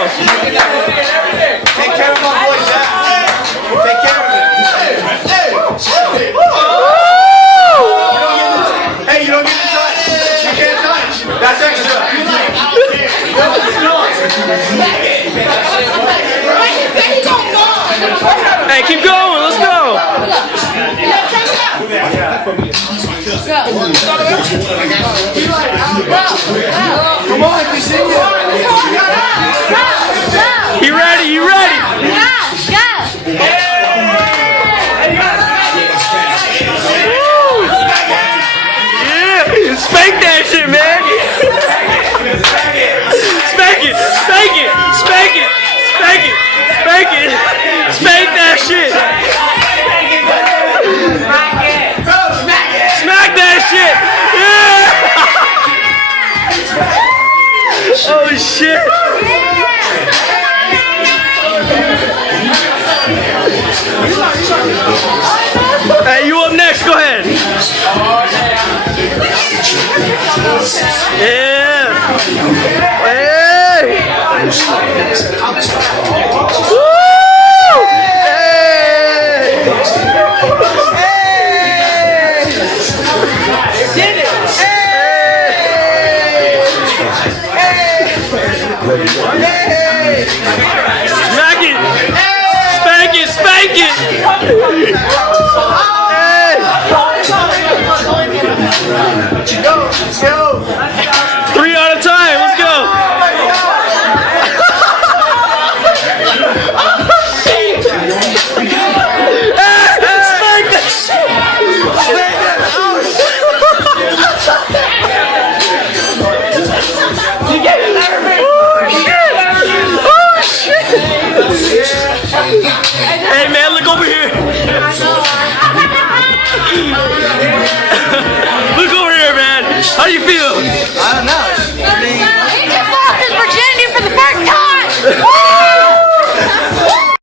Take care of my boy Jack. Take care of him. Hey, you don't get to touch. You can't touch. That's extra. Hey, keep going. Let's go. Come on, you see it. You ready? You ready? Yeah, spank that shit, man. Spank it, spank it, spank it, spank it, spank it, spank that shit. Smack that shit. Yeah. Oh shit. Hey, you up next? Go ahead. Yeah. Hey. Woo. Hey. Did it. Hey. Smack it. Spank it. Spank it. Go, go. 3 at a time. Let's go. Spank that shit. You get nervous. Oh shit. Hey man, look over here. Look over here, man. How do you feel? I don't know.